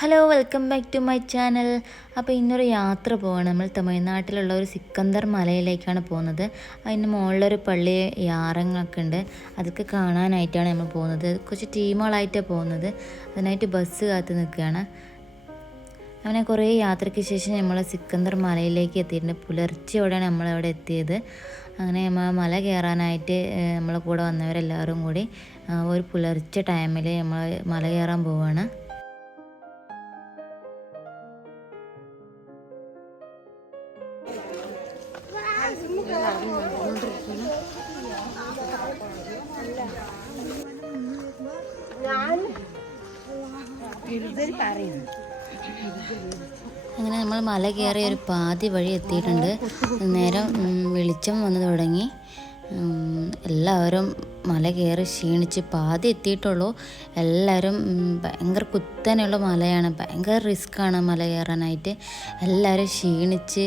Hello welcome back to my channel അപ്പോൾ ഇന്നൊരു യാത്ര പോവാണ്. നമ്മൾ തമിഴ്നാട്ടിലുള്ള ഒരു സിക്കന്ദർ മലയിലേക്കാണ് പോകുന്നത്. അതിന് മുകളിലൊരു പള്ളി യാറങ്ങളൊക്കെ ഉണ്ട്. അതൊക്കെ കാണാനായിട്ടാണ് നമ്മൾ പോകുന്നത്. കുറച്ച് ടീമുകളായിട്ടാണ് പോകുന്നത്. അതിനായിട്ട് ബസ് കാത്ത് നിൽക്കുകയാണ്. അങ്ങനെ കുറേ യാത്രയ്ക്ക് ശേഷം നമ്മൾ സിക്കന്ദർ മലയിലേക്ക് എത്തിയിട്ടുണ്ട്. പുലർച്ചെയോടെയാണ് നമ്മളവിടെ എത്തിയത്. അങ്ങനെ നമ്മൾ മല കയറാനായിട്ട് നമ്മളെ കൂടെ വന്നവരെല്ലാവരും കൂടി ഒരു പുലർച്ചെ ടൈമിൽ നമ്മൾ മല കയറാൻ പോവുകയാണ് അങ്ങനെ നമ്മൾ മല കയറി ഒരു പാതി വഴി എത്തിയിട്ടുണ്ട്. നേരം വെളിച്ചം വന്നു തുടങ്ങി. എല്ലാവരും മല കയറി ക്ഷീണിച്ച് പാതി എത്തിയിട്ടുള്ളൂ. എല്ലാവരും ഭയങ്കര കുത്തനെയുള്ള മലയാണ്. ഭയങ്കര റിസ്ക്കാണ് മല കയറാനായിട്ട്. എല്ലാവരും ക്ഷീണിച്ച്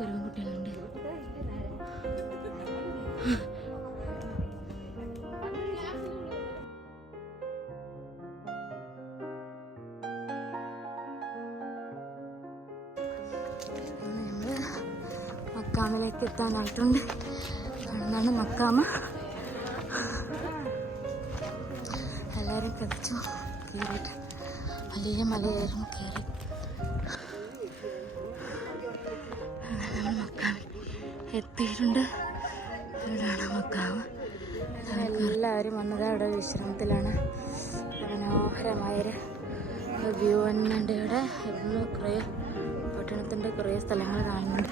ഞങ്ങൾ മക്കാമിലേക്ക് എത്താനായിട്ടുണ്ട്. എന്താണ് മക്കാമ. എല്ലാവരും കഴിച്ചു കയറിയിട്ട് വലിയ മലയായിരുന്നു. കയറി എത്തിയിട്ടുണ്ട്. ഇവിടാണ് മക്കാവ്? എല്ലാവരും വന്നത് അവിടെ വിശ്രമത്തിലാണ്. മനോഹരമായൊരു വ്യൂ വന്നുണ്ട് ഇവിടെ. ഇന്ന് കുറേ പട്ടണത്തിന്റെ കുറേ സ്ഥലങ്ങൾ കാണുന്നുണ്ട്.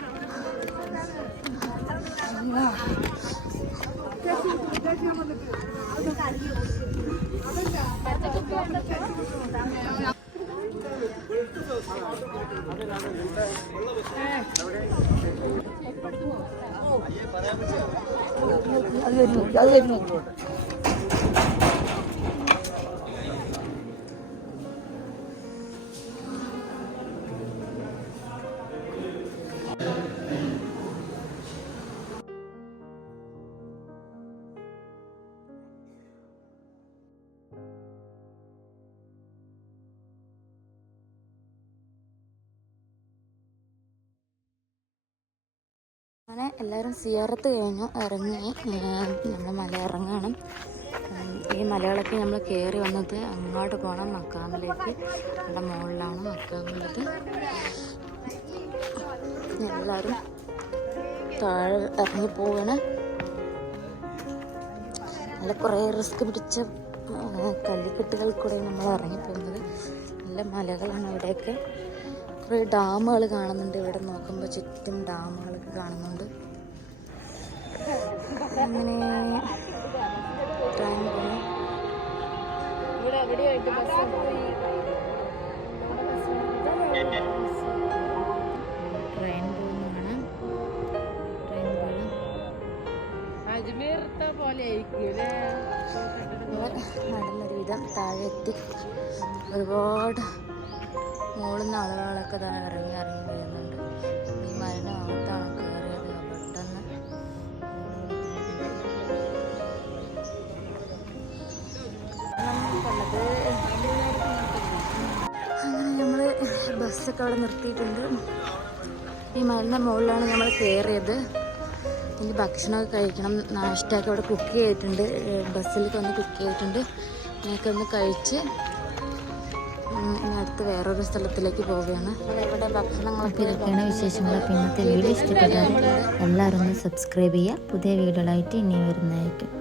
അത് വരുന്നു അത് വരുന്നു. അങ്ങനെ എല്ലാവരും സിയാറത്ത് കഴിഞ്ഞു ഇറങ്ങി. നമ്മൾ മല ഇറങ്ങണം. ഈ മലകളൊക്കെ നമ്മൾ കയറി വന്നത് അങ്ങോട്ട് പോകണം മക്കാമിലേക്ക്. അവിടെ മുകളിലാണ് മക്കാമുള്ളത് എല്ലാവരും താഴെ ഇറങ്ങി പോവാണ്. നല്ല കുറേ റിസ്ക് പിടിച്ച കല്ലിക്കെട്ടുകൾ കൂടെ നമ്മൾ ഇറങ്ങി പോകുന്നത് നല്ല മലകളാണ് ഇവിടെയൊക്കെ കുറേ ഡാമുകൾ കാണുന്നുണ്ട്. ഇവിടെ നോക്കുമ്പോൾ ചുറ്റും ഡാമുകളൊക്കെ കാണുന്നുണ്ട്. അങ്ങനെ ട്രെയിൻ പോകുന്നതാണ്. ട്രെയിൻ പോകണം അജ്മീർത്തെ പോലെ ആയിരിക്കും നടന്നൊരു വിധം താഴെ എത്തി ഒരുപാട് മുകളിൽ നിന്ന് ആളുകളൊക്കെ തന്നെ ഇറങ്ങി ഇറങ്ങി വരുന്നുണ്ട്. ഈ മരണമാകത്താണ് കയറിയത്. പെട്ടെന്ന് അങ്ങനെ നമ്മൾ ബസ്സൊക്കെ അവിടെ നിർത്തിയിട്ടുണ്ട്. ഈ മരണ മുകളിലാണ് നമ്മൾ കയറിയത് ഇനി ഭക്ഷണമൊക്കെ കഴിക്കണം. നാഷ്ടമൊക്കെ അവിടെ കുക്ക് ചെയ്തിട്ടുണ്ട്. ബസ്സിലേക്ക് വന്ന് കുക്ക് ചെയ്തിട്ടുണ്ട്. ഞങ്ങൾക്ക് ഒന്ന് കഴിച്ച് ഇനി അടുത്ത് വേറൊരു സ്ഥലത്തിലേക്ക് പോവുകയാണ്. ഇവിടെ ഭക്ഷണങ്ങളൊക്കെ ഇതൊക്കെയാണ് വിശേഷങ്ങൾ പിന്നത്തെ വീഡിയോ ഇഷ്ടപ്പെട്ടാൽ എല്ലാവരും സബ്സ്ക്രൈബ് ചെയ്യുക. പുതിയ വീഡിയോകളായിട്ട് ഇനി വരുന്നതായിരിക്കും.